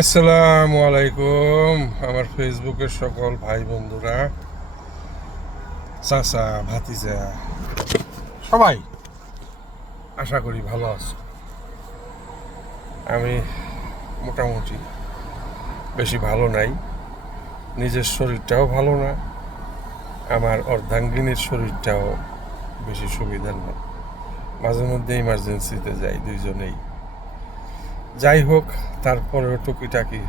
আসসালামু আলাইকুম আমার ফেসবুকের সকল ভাই বন্ধুরা, চাচা ভাতিজা সবাই আশা করি ভালো আছো। আমি মোটামুটি বেশি ভালো নাই, নিজের শরীরটাও ভালো না, আমার অর্ধাঙ্গিনীর শরীরটাও বেশি সুবিধার না। মাঝে মধ্যে ইমার্জেন্সিতে যাই দুইজনেই। যাই হোক, তারপরেও টুকিটাকি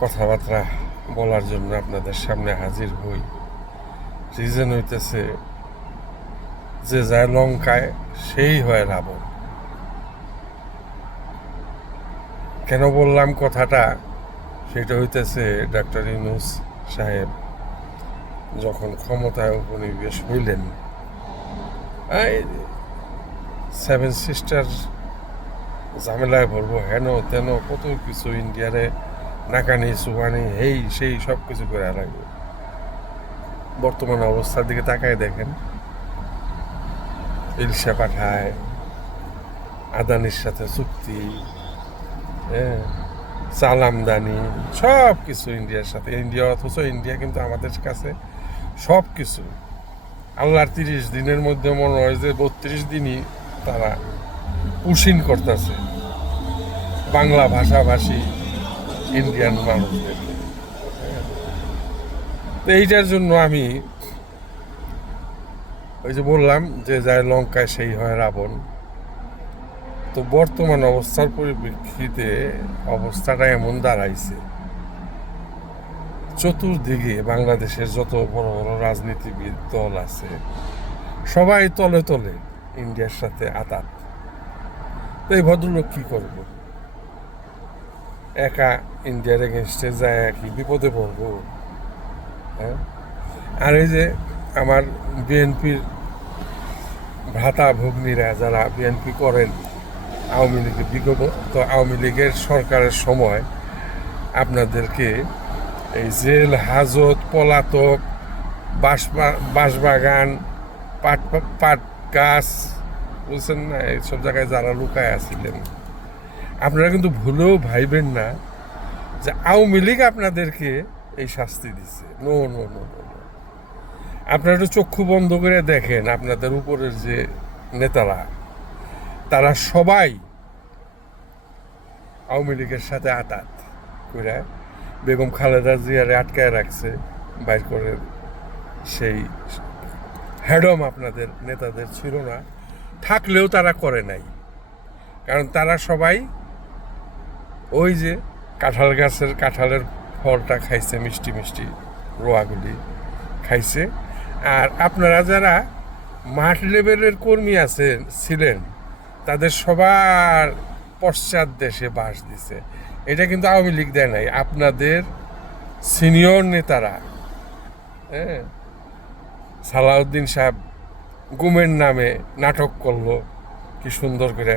কথাবার্তা বলার জন্য আপনাদের সামনে হাজির হই। রিজন হইতেছে, যে যায় লঙ্কায় সেই হয় রাবণ। কেন বললাম কথাটা, সেটা হইতেছে ডক্টর ইউনূস সাহেব যখন ক্ষমতায় উপনিবেশ হইলেন, এই সেভেন সিস্টার ঝামেলায় পড়বো, হেন তেন কত কিছু, ইন্ডিয়ারে নাকানি সুবানি এই সেই সব কিছু করে লাগবে। বর্তমান অবস্থার দিকে তাকায় দেখেন, ইলশা পাঠায়, আদানির সাথে চুক্তি, হ্যাঁ, চাল আমদানি, সব কিছু ইন্ডিয়ার সাথে। ইন্ডিয়া, অথচ ইন্ডিয়া কিন্তু আমাদের কাছে সব কিছু। আল্লাহর 30 দিনের মধ্যে মনে হয় যে 32 দিনই তারা পুশিন করতেছে বাংলা ভাষাভাষী ইন্ডিয়ান মানুষদেরকে। তো এইটার জন্য আমি ওই যে বললাম, যে যায় লঙ্কায় সেই হয় রাবণ। তো বর্তমান অবস্থার পরিপ্রেক্ষিতে অবস্থাটা এমন দাঁড়াইছে, চতুর্দিকে বাংলাদেশের যত বড় বড় রাজনীতিবিদ দল আছে, সবাই তলে তলে ইন্ডিয়ার সাথে আতাত। তো এই ভদ্রলোক কি করবো? একা ইন্ডিয়ার এগেনস্টে যায় কি বিপদে পড়বো? হ্যাঁ, আর এই যে আমার বিএনপির ভ্রাতা ভগ্নীরা যারা বিএনপি করেন, আওয়ামী লীগের বিগত আওয়ামী লীগের সরকারের সময় আপনাদেরকে এই জেল হাজত, পলাতক, বাঁশবাগান, পাট পাট গাছ, বুঝছেন না, এইসব জায়গায় যারা লুকায় আসছিলেন, আপনারা কিন্তু ভুলেও ভাইবেন না যে আওয়ামী লীগ আপনাদেরকে এই শাস্তি দিচ্ছে। No no no no. আপনারা একটু চক্ষু বন্ধ করে দেখেন, আপনাদের উপরের যে নেতারা, তারা সবাই আওয়ামী লীগের সাথে আতাত করে বেগম খালেদা জিয়ারে আটকায় রাখছে, বাইর করে। সেই হ্যাডম আপনাদের নেতাদের ছিল না, থাকলেও তারা করে নাই। কারণ তারা সবাই ওই যে কাঁঠাল গাছের কাঁঠালের ফলটা খাইছে, মিষ্টি মিষ্টি রোয়াগুলি খাইছে। আর আপনারা যারা মাঠ লেভেলের কর্মী আছেন ছিলেন, তাদের সবার পশ্চাৎ দেশে বাস দিছে। এটা কিন্তু আওয়ামী লীগ দেয় নাই, আপনাদের সিনিয়র নেতারা। হ্যাঁ, সালাউদ্দিন সাহেব গুমের নামে নাটক করলো, কি সুন্দর করে।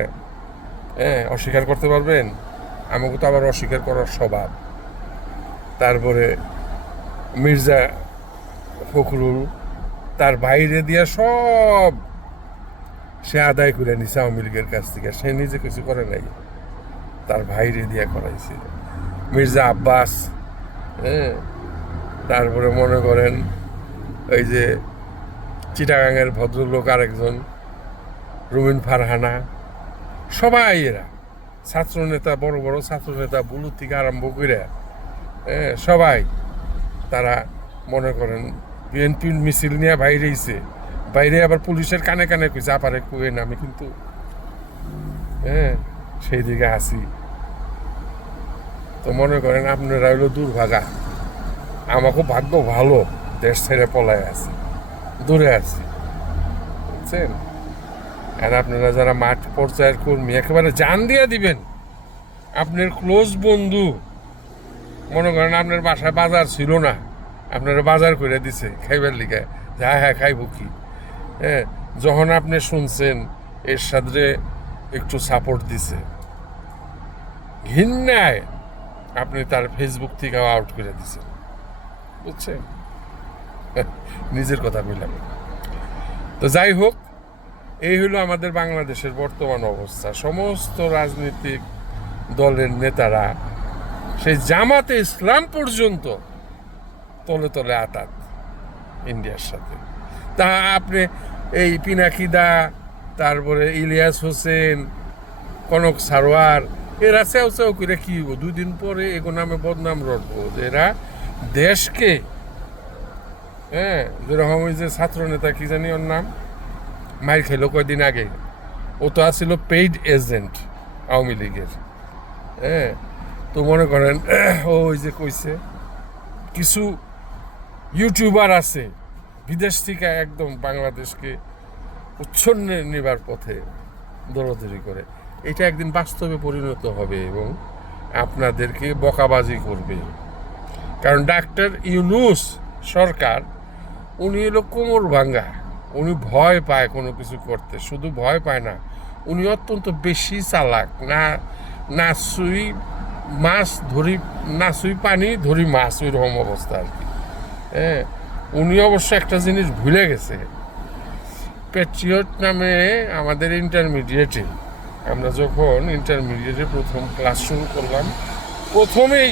হ্যাঁ, অস্বীকার করতে পারবেন? আমাকে তো আবার অস্বীকার করার স্বভাব। তারপরে মির্জা ফখরুল তার বাইরে দিয়া সব সে আদায় করে নিছে আওয়ামী লীগের কাছ থেকে, সে নিজে কিছু করে নাই, তার ভাইরে দিয়া করাইছে। মির্জা আব্বাস, হ্যাঁ, তারপরে মনে করেন ওই যে চিটাগাঙের ভদ্রলোক আরেকজন রুমিন ফারহানা, সবাই এরা ছাত্রনেতা, বড় বড় ছাত্রনেতা, বুলু থেকে আরম্ভ করে, হ্যাঁ, সবাই তারা মনে করেন বিএনপির মিছিল নিয়ে বাইরেছে, বাইরে আবার পুলিশের কানে কানে কইছে আপারে কুয়ে না, আমি কিন্তু হ্যাঁ সেই দিকে আসি। তো মনে করেন আপনারা হইলো দুর্ভাগা, আমাকেও ভাগ্য ভালো, দেশ ছেড়ে পলায় আছি, দূরে আছি, বুঝছেন। আর আপনারা যারা মাঠ পর্যায়ের কর্মী, একেবারে জান দিয়ে দিবেন। আপনার ক্লোজ বন্ধু, মনে করেন আপনার বাসায় বাজার ছিল না, আপনারা বাজার করে দিছে খাইবার লিগে, হ্যাঁ হ্যাঁ খাইব কি। হ্যাঁ, যখন আপনি শুনছেন এর সাথে একটু সাপোর্ট দিছে, ঘৃণায় আপনি তার ফেসবুক থেকে আউট করে দিছেন, বুঝছেন। নিজের কথা মিলাবেন। তো যাই হোক, এই হলো আমাদের বাংলাদেশের বর্তমান অবস্থা। সমস্ত রাজনীতিক দলের নেতারা, সেই জামাতে ইসলাম পর্যন্ত তলে তলে আতাত ইন্ডিয়ার সাথে। তা আপনি এই পিনাকিদা, তারপরে ইলিয়াস হোসেন, কনক সারোয়ার, এরা চেও চেও করে কি হইব? 2 দিন পরে এগো নামে বদনাম রটবো যে এরা দেশকে, হ্যাঁ, যেরকম ওই যে ছাত্র নেতা কি জানি ওর নাম, মাইর খেলো কয়দিন আগে, ও তো আসছিল পেইড এজেন্ট আওয়ামী লীগের। হ্যাঁ, তো মনে করেন ওই যে কইছে কিছু ইউটিউবার আছে বিদেশ থেকে একদম বাংলাদেশকে উচ্ছন্নে নেবার পথে দৌড়াদৌড়ি করে, এটা একদিন বাস্তবে পরিণত হবে এবং আপনাদেরকে বকাবাজি করবে। কারণ ডাক্তার ইউনূস সরকার, উনি হলো কোমর ভাঙ্গা, উনি ভয় পায় কোনো কিছু করতে। শুধু ভয় পায় না, উনি অত্যন্ত বেশি চালাক। না সুই মাছ ধরি, না সুই পানি ধরি মাছ, ওই রকম অবস্থা আর কি। হ্যাঁ, উনি অবশ্য একটা জিনিস ভুলে গেছে। প্যাট্রিয়ট নামে আমাদের ইন্টারমিডিয়েটে, আমরা যখন ইন্টারমিডিয়েটে প্রথম ক্লাস শুরু করলাম, প্রথমেই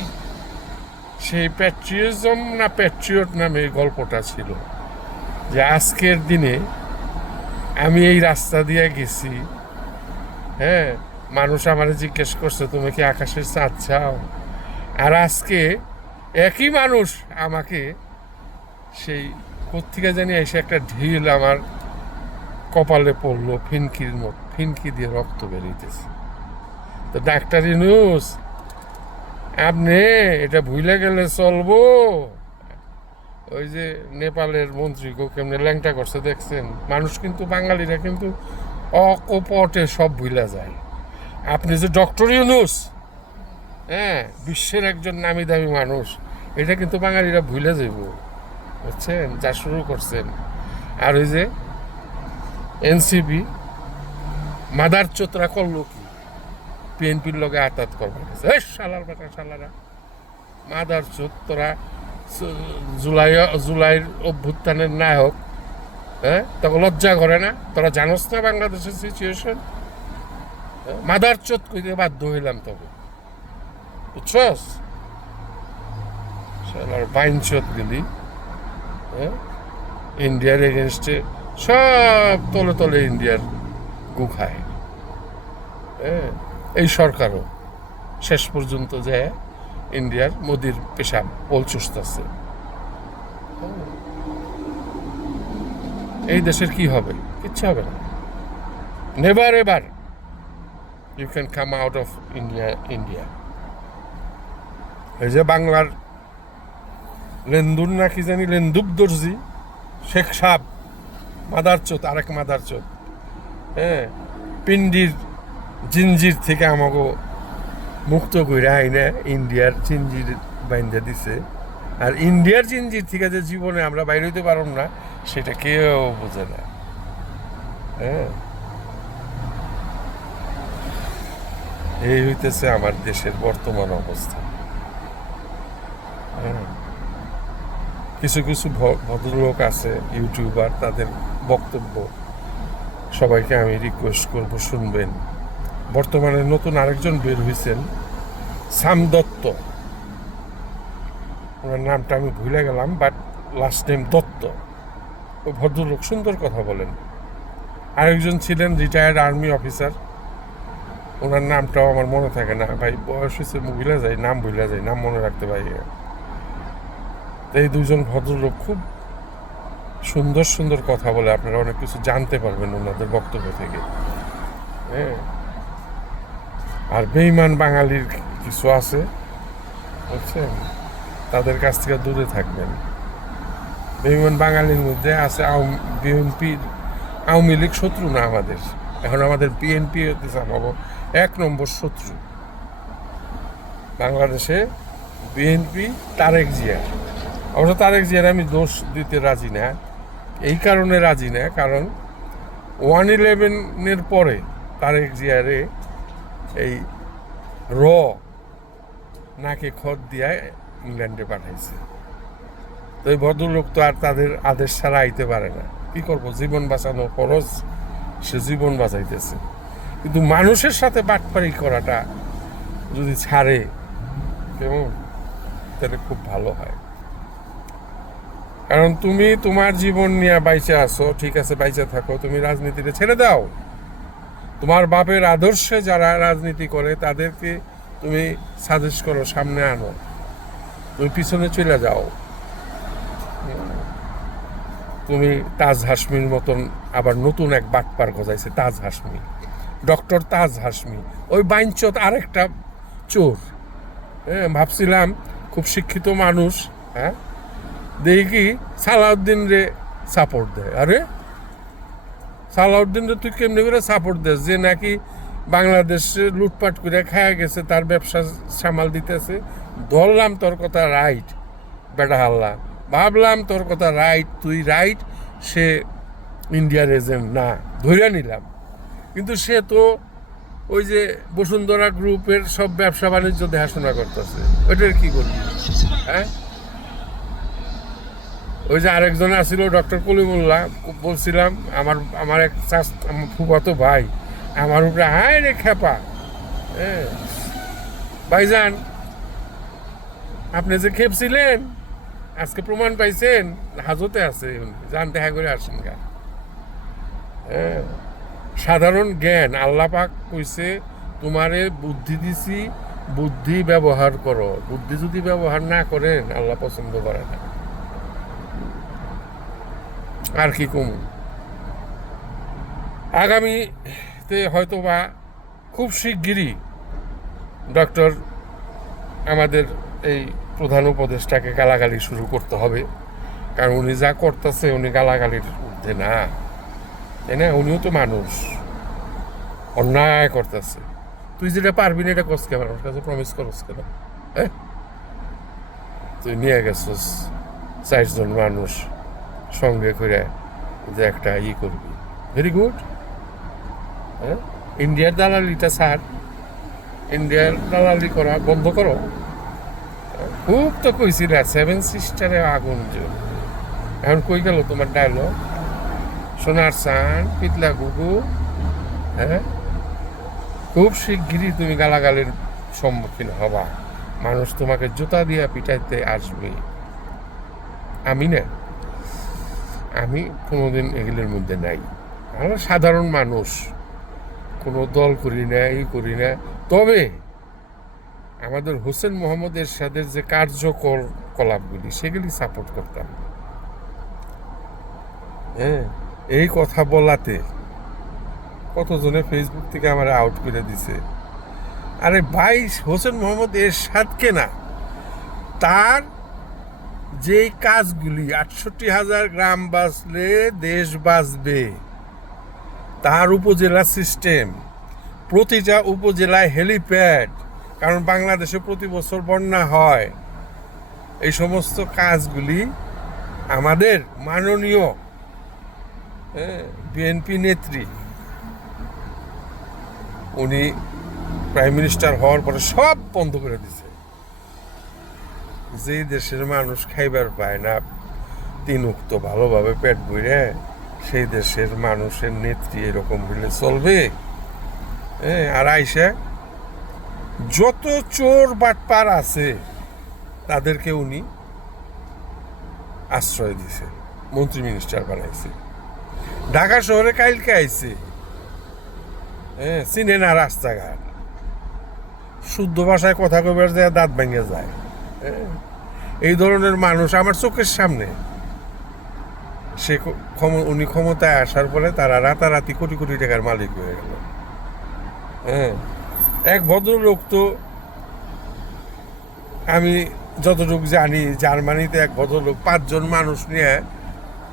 সেই প্যাট্রিয়টিজম না প্যাট্রিয়ট নামে গল্পটা ছিল যে আজকের দিনে আমি এই রাস্তা দিয়ে গেছি, হ্যাঁ, মানুষ আমার জিজ্ঞেস করছে তুমি কি আকাশের চাঁদ চাও, আর আজকে একই মানুষ আমাকে সেই কোত্থেকে জানি এসে একটা ঢিল আমার কপালে পড়লো, ফিনকি দিয়ে রক্ত বেরিয়েছে। তো ডাক্তার ইউনূস, আপনি এটা ভুলে গেলে চলবো? ওই যে নেপালের মন্ত্রীকে কেমনে ল্যাংটা করছে দেখছেন? মানুষ কিন্তু, বাঙালিরা কিন্তু অকপটে সব ভুলে যায়। আপনি যে ডক্টর ইউনূস, হ্যাঁ, বিশ্বের একজন নামি দামি মানুষ, এটা কিন্তু বাঙালিরা ভুলে যাইব, বুঝছেন, যা শুরু করছেন। আর ওই যে এনসিপি মাদার চোতরা করলো কি, বিএনপির লগে আতাত করবার গেছে। শালার বেটা শালারা, মাদার চোত, তোরা জুলাইয়ের অভ্যুত্থানের নায়ক, হ্যাঁ, তখন লজ্জা করে না? তোরা জানোস না বাংলাদেশের সিচুয়েশন? মাদার চোত কইতে বাধ্য হইলাম তবে, বুঝছস? শালার বাইন চোত গেলি, হ্যাঁ, ইন্ডিয়ার এগেনস্টে সব তলে তলে ইন্ডিয়ার গু খায়। হ্যাঁ, এই সরকারও শেষ পর্যন্ত যে ইন্ডিয়ার মোদির পেশাব পোল চুষতেছে। এই দেশের কি হবে? কিচ্ছু হবে না। Never ever you can come out of India. এই যে বাংলার লেন্দুর না কি জানি, লেন্দুব দর্জি, শেখ সাহ মাদারচোদ, আরেক মাদারচোদ, হ্যাঁ, পিন্ডির জিঞ্জির থেকে আমাকে মুক্ত করে আইনে ইন্ডিয়ার জিঞ্জির বাইন্দা দিছে। আর ইন্ডিয়ার জিঞ্জির থেকে যে জীবনে আমরা বাইরে হইতে পারব না, সেটা কেউ বোঝে না। হ্যাঁ, এই হইতেছে আমার দেশের বর্তমান অবস্থা। হ্যাঁ, কিছু কিছু ভদ্রলোক আছে ইউটিউবার, তাদের বক্তব্য সবাইকে আমি রিকোয়েস্ট করব শুনবেন। বর্তমানে নতুন আরেকজন বের হয়েছেন, সাম দত্ত, ওনার নামটা আমি ভুলে গেলাম, বাট লাস্ট নেম দত্ত। ওই ভদ্রলোক সুন্দর কথা বলেন। আরেকজন ছিলেন রিটায়ার্ড আর্মি অফিসার, ওনার নামটাও আমার মনে থাকে না ভাই, বয়স হয়েছে, ভুলে যাই, নাম ভুলে যাই, নাম মনে রাখতে পারি। এই দুজন ভদ্রলোক খুব সুন্দর সুন্দর কথা বলে, আপনারা অনেক কিছু জানতে পারবেন ওনাদের বক্তব্য থেকে। হ্যাঁ, আর বেঈমান বাঙালির কিছু আছে, বুঝছেন, তাদের কাছ থেকে দূরে থাকবেন। বেঈমান বাঙালির মধ্যে আছে বিএনপির, আওয়ামী লীগ শত্রু না আমাদের, এখন আমাদের বিএনপি হতেছে আমাকে 1 নম্বর শত্রু। বাংলাদেশে বিএনপি তারেক জিয়া, অবশ্য তারেক জিয়ার আমি দোষ দিতে রাজি না, এই কারণে রাজি না, কারণ 1/11-এর পরে তারেক জিয়ারে এই নাকে খত দিয়ে ইংল্যান্ডে পাঠাইছে। তো এই ভদ্রলোক তো আর তাদের আদেশ ছাড়া আইতে পারে না, কি করবো, জীবন বাঁচানো খরচ, সে জীবন বাঁচাইতেছে। কিন্তু মানুষের সাথে বাটপারি করাটা যদি ছাড়ে কেমন, তাহলে খুব ভালো হয়। কারণ তুমি তোমার জীবন নিয়ে বাইচে আসো, ঠিক আছে, বাইচে থাকো, তুমি রাজনীতিতে ছেড়ে দাও। তোমার বাপের আদর্শে যারা রাজনীতি করে তাদেরকে তুমি সাজেস্ট করো, সামনে আনো, তুমি পিছনে চলে যাও। তুমি তাজ হাসমির মতন আবার নতুন এক বাটপার গজাইছে, তাজ হাসমি, ডক্টর তাজ হাসমি, ওই বাইঞ্চত আরেকটা চোর। হ্যাঁ, ভাবছিলাম খুব শিক্ষিত মানুষ, হ্যাঁ, দেখি সালাউদ্দিন রে সাপোর্ট দেয়। আরে সালাউদ্দিন রে তুই কেমনি করে সাপোর্ট দেস, যে নাকি বাংলাদেশে লুটপাট করে খায়া গেছে, তার ব্যবসা সামাল দিতেছে। ধরলাম তোর কথা রাইট বেটা হাল্লা, ভাবলাম তোর কথা রাইট, তুই রাইট, সে ইন্ডিয়ার এজেন্ট না, ধরে নিলাম। কিন্তু সে তো ওই যে বসুন্ধরা গ্রুপের সব ব্যবসা বাণিজ্য দেখাশোনা করতেছে, ওইটার কি করবি? হ্যাঁ, ওই যে আরেকজন আসছিল ডক্টর কলিমুল্লাহ, বলছিলাম আমার এক আমার ফুফাতো ভাই আমার উপরে হায় রে খেপা। হ্যাঁ ভাইজান, আপনি যে খেপছিলেন আজকে প্রমাণ পাইছেন, হাজতে আছে, যান দেখা করে আসেন গা। হ্যাঁ, সাধারণ জ্ঞান আল্লাহ পাক কইছে তোমারে বুদ্ধি দিছি, বুদ্ধি ব্যবহার করো। বুদ্ধি যদি ব্যবহার না করেন আল্লাহ পছন্দ করে না। আর কি কম, আগামীতে হয়তো বা খুব শিগগিরই ডক্টর আমাদের এই প্রধান উপদেষ্টাকে গালাগালি শুরু করতে হবে। কারণ উনি যা করতেছে, উনি গালাগালির ঊর্ধ্বে না, তাই না? উনিও তো মানুষ, অন্যায় করতেছে। তুই যেটা পারবি না এটা কস কে, মানুষ কাছে প্রমিস করস কেন? হ্যাঁ, তুই নিয়ে গেছিস 4 জন মানুষ সঙ্গে করে যে একটা করবি, ভেরি গুড। হ্যাঁ, ইন্ডিয়ার দালালিটা ছাড়, ইন্ডিয়ার দালালি করা বন্ধ করো। খুব তো কইছিল 7 সিস্টারে আগুন জ্বল, এখন কই গেল তোমার ডায়লগ? সোনার চান পিতলা গুগু। হ্যাঁ, খুব শিগগিরই তুমি গালাগালির সম্মুখীন হবা, মানুষ তোমাকে জুতা দিয়ে পিটাইতে আসবে। আমি না, আমি কোনোদিন এগুলোর মধ্যে নাই। আমরা সাধারণ মানুষ, কোনো দল করি না, এই করি না। তবে আমাদের হোসেন মোহাম্মদ এরশাদের যে কার্যকলাপগুলি সেগুলি সাপোর্ট করতাম। হ্যাঁ, এই কথা বলাতে কতজনে ফেসবুক থেকে আমার আউট করে দিছে। আরে ভাই, হোসেন মোহাম্মদ এরশাদকে না, তার যেই কাজগুলি 68,000 গ্রাম বাঁচলে দেশ বাঁচবে, তার উপজেলা সিস্টেম, প্রতিটা উপজেলায় হেলিপ্যাড, কারণ বাংলাদেশে প্রতি বছর বন্যা হয়, এই সমস্ত কাজগুলি আমাদের মাননীয় বিএনপি নেত্রী, উনি প্রাইম মিনিস্টার হওয়ার পরে সব বন্ধ করে দিছে। যেই দেশের মানুষ খাইবার পায় না 3 উক্ত ভালোভাবে পেট ভরে, সেই দেশের মানুষের নেত্রী এরকম হলে চলবে? হ্যাঁ, আর আইসা যত চোর বাটপার আছে তাদেরকে উনি আশ্রয় দিছে, মন্ত্রী মিনিস্টার বানাইছে। ঢাকা শহরে কালকে আইছে, হ্যাঁ, চিনে না রাস্তাঘাট, শুদ্ধ ভাষায় কথা কইবার যায় দাঁত ভেঙে যায়। এই ধরনের মানুষ আমার চোখের সামনে, সে উনি ক্ষমতায় আসার পরে তারা রাতারাতি কোটি কোটি টাকার মালিক হয়ে গেল। হ্যাঁ, এক ভদ্রলোক তো আমি যতটুকু জানি, জার্মানিতে এক ভদ্রলোক 5 জন মানুষ নিয়ে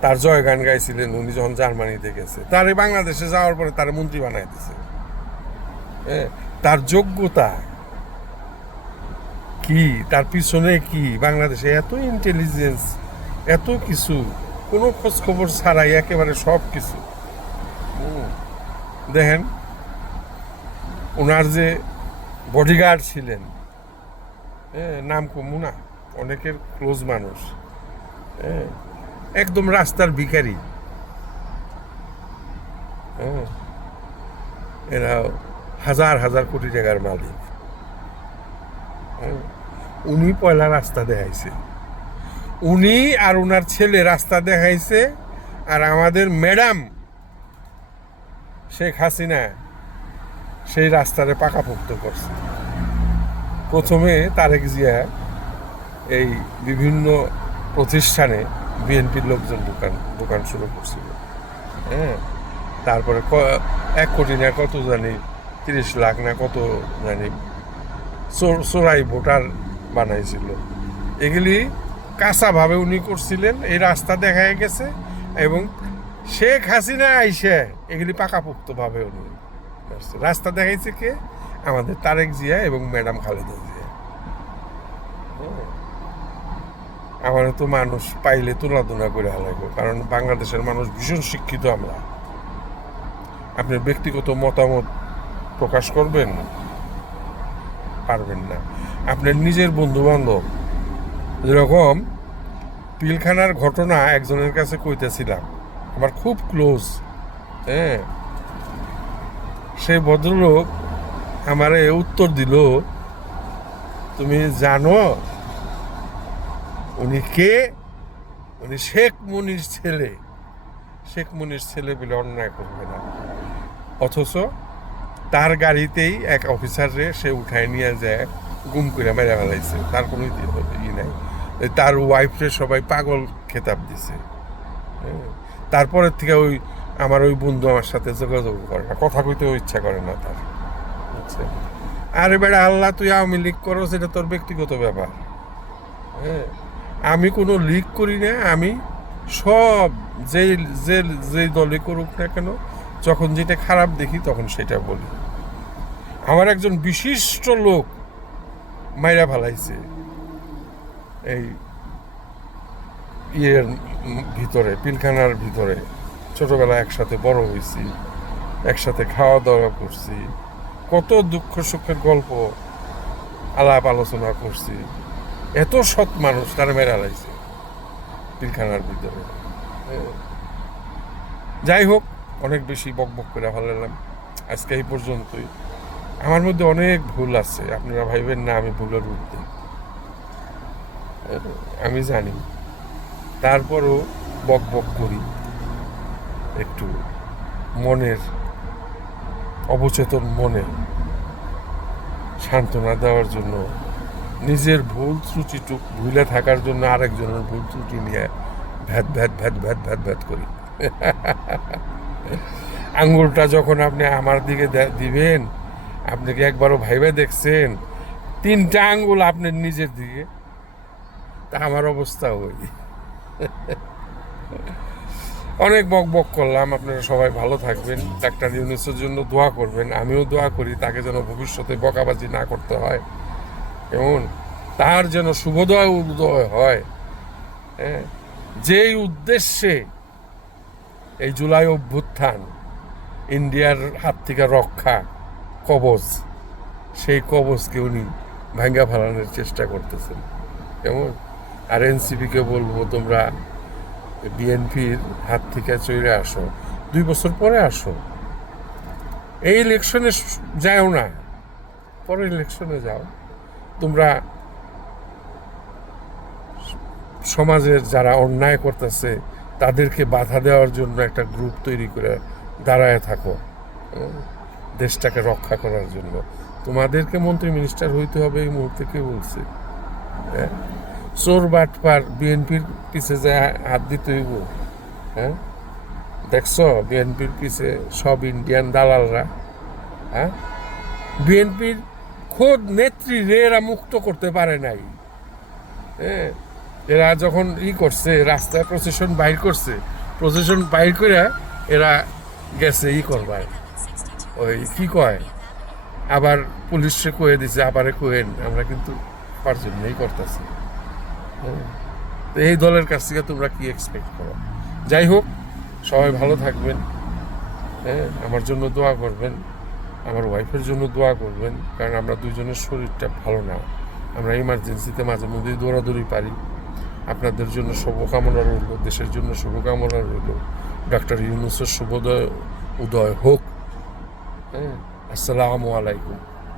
তার জয়গান গাইছিলেন উনি যখন জার্মানিতে গেছে। তার এই বাংলাদেশে যাওয়ার পরে তার মন্ত্রী বানাই দিছে। হ্যাঁ, তার যোগ্যতা কি, তার পিছনে কি, বাংলাদেশে এত ইন্টেলিজেন্স, এত কিছু, কোনো খোঁজ খবর ছাড়াই একেবারে সব কিছু। দেখেন ওনার যে বডিগার্ড ছিলেন, নাম কমু না, অনেকের ক্লোজ মানুষ, একদম রাস্তার ভিখারি। এরা হাজার হাজার কোটি টাকার মালিক। হ্যাঁ, উনি পয়লা রাস্তা দেখাইছে, উনি আর ওনার ছেলে রাস্তা দেখাইছে, আর আমাদের ম্যাডাম শেখ হাসিনা সেই রাস্তারে পাকাপোক্ত করছে। প্রথমে তারেক জিয়া এই বিভিন্ন প্রতিষ্ঠানে বিএনপির লোকজন দোকান শুরু করছিল, হ্যাঁ, তারপরে 1 কোটি না কত জানি 30 লাখ না কত জানি চোরাই ভোটার বানাইছিল। এগুলি কাঁচাভাবে উনি করছিলেন, এই রাস্তা দেখা গেছে, এবং শেখ হাসিনা আইসে এগুলি পাকাপোক্তভাবে উনি রাস্তা দেখাইছে কে? আমাদের তারেক জিয়া এবং ম্যাডাম খালেদা জিয়া। আমার তো মানুষ পাইলে তুলাধুনা করে হালাইব, কারণ বাংলাদেশের মানুষ ভীষণ শিক্ষিত। আমরা আপনার ব্যক্তিগত মতামত প্রকাশ করবেন পারবেন না। আপনার নিজের বন্ধু বান্ধব, যেরকম পিলখানার ঘটনা একজনের কাছে কইতেছিলাম, আমার খুব ক্লোজ, হ্যাঁ, সেই ভদ্রলোক আমারে উত্তর দিল, তুমি জানো উনি কে? উনি শেখ মুনির ছেলে। শেখ মুনির ছেলে বলে অন্যায় করবে না, অথচ তার গাড়িতেই এক অফিসারে সে উঠায় নিয়ে যায় গুম করে মেরে ফেলাইছে, তার কোনো ই নাই। তার ওয়াইফরে সবাই পাগল খেতাব দিছে। তারপরের থেকে আমার ওই বন্ধু আমার সাথে যোগাযোগ করে না, কথা কইতেও ইচ্ছা করে না তার। আচ্ছা, আরে বেড়া আল্লাহ, তুই আওয়ামী লীগ করো, সেটা তোর ব্যক্তিগত ব্যাপার। হ্যাঁ, আমি কোনো লীগ করি না। আমি সব যেই দলে করুক না কেন, যখন যেটা খারাপ দেখি তখন সেটা বলি। আমার একজন বিশিষ্ট লোক মাইরা ফেলাইছে এই ইয়ের ভিতরে, পিলখানার ভিতরে। ছোটবেলা একসাথে বড় হয়েছি, একসাথে খাওয়া দাওয়া করছি, কত দুঃখ সুখের গল্প আলাপ আলোচনা করছি। এত সৎ মানুষ তার মেরা লাইছে পিলখানার ভিতরে। যাই হোক, অনেক বেশি বকবক করে ফেলালাম আজকে এই পর্যন্তই। আমার মধ্যে অনেক ভুল আছে, আপনারা ভাইবেন না আমি ভুলের ঊর্ধ্বে, আমি জানি। তারপরও বকবক করি একটু মনের অবচেতন মনে সান্ত্বনা দেওয়ার জন্য, নিজের ভুল ত্রুটিটুক ভুলে থাকার জন্য আরেকজনের ভুল ত্রুটি নিয়ে VAT VAT VAT VAT VAT VAT করি। আঙ্গুলটা যখন আপনি আমার দিকে দিবেন, আপনি কি একবারও ভাইবে দেখছেন 3টা আঙ্গুল আপনার নিজের দিকে? তা আমার অবস্থা ওই। অনেক বক বক করলাম। আপনারা সবাই ভালো থাকবেন, ডাক্তার ইউনূসের জন্য দোয়া করবেন। আমিও দোয়া করি তাকে যেন ভবিষ্যতে বকাবাজি না করতে হয়, এমন তার যেন শুভোদয় উদয় হয়। হ্যাঁ, যেই উদ্দেশ্যে এই জুলাই অভ্যুত্থান, ইন্ডিয়ার হাত থেকে রক্ষা কবচ, সেই কবচকে উনি ভাঙ্গা ফেলানোর চেষ্টা করতেছেন। কেমন? আর এনসিপিকে বলবো, তোমরা বিএনপির হাত থেকে চলে আসো, 2 বছর পরে আসো। এই ইলেকশনে যাও না, পরের ইলেকশনে যাও। তোমরা সমাজের যারা অন্যায় করতেছে তাদেরকে বাধা দেওয়ার জন্য একটা গ্রুপ তৈরি করে দাঁড়ায় থাকো, দেশটাকে রক্ষা করার জন্য। তোমাদেরকে মন্ত্রী মিনিস্টার হইতে হবে এই মুহূর্তে কে বলছে? হ্যাঁ, চোর বাটপার বিএনপির পিছে যে হাত দিতে হইব? হ্যাঁ, দেখছো বিএনপির পিছে সব ইন্ডিয়ান দালালরা। হ্যাঁ, বিএনপির খোদ নেত্রী এরা মুক্ত করতে পারে নাই। হ্যাঁ, এরা যখন করছে, রাস্তায় প্রসেশন বাইর করছে, প্রসেশন বাইর করে এরা গেছে করবার, ওই কি কয়, আবার পুলিশে কয়ে দিছে, আবার কোয়েন, আমরা কিন্তু পার জন্যই করতেছি। এই দলের কাছ থেকে তোমরা কি এক্সপেক্ট করো? যাই হোক, সবাই ভালো থাকবেন। হ্যাঁ, আমার জন্য দোয়া করবেন, আমার ওয়াইফের জন্য দোয়া করবেন, কারণ আমরা দুজনের শরীরটা ভালো না। আমরা ইমার্জেন্সিতে মাঝে মধ্যেই দৌড়াদৌড়ি পারি। আপনাদের জন্য শুভকামনা রইল, দেশের জন্য শুভকামনা রইল। ডক্টর ইউনূসের শুভোদয় উদয় হোক। হ্যাঁ, আসসালামু আলাইকুম।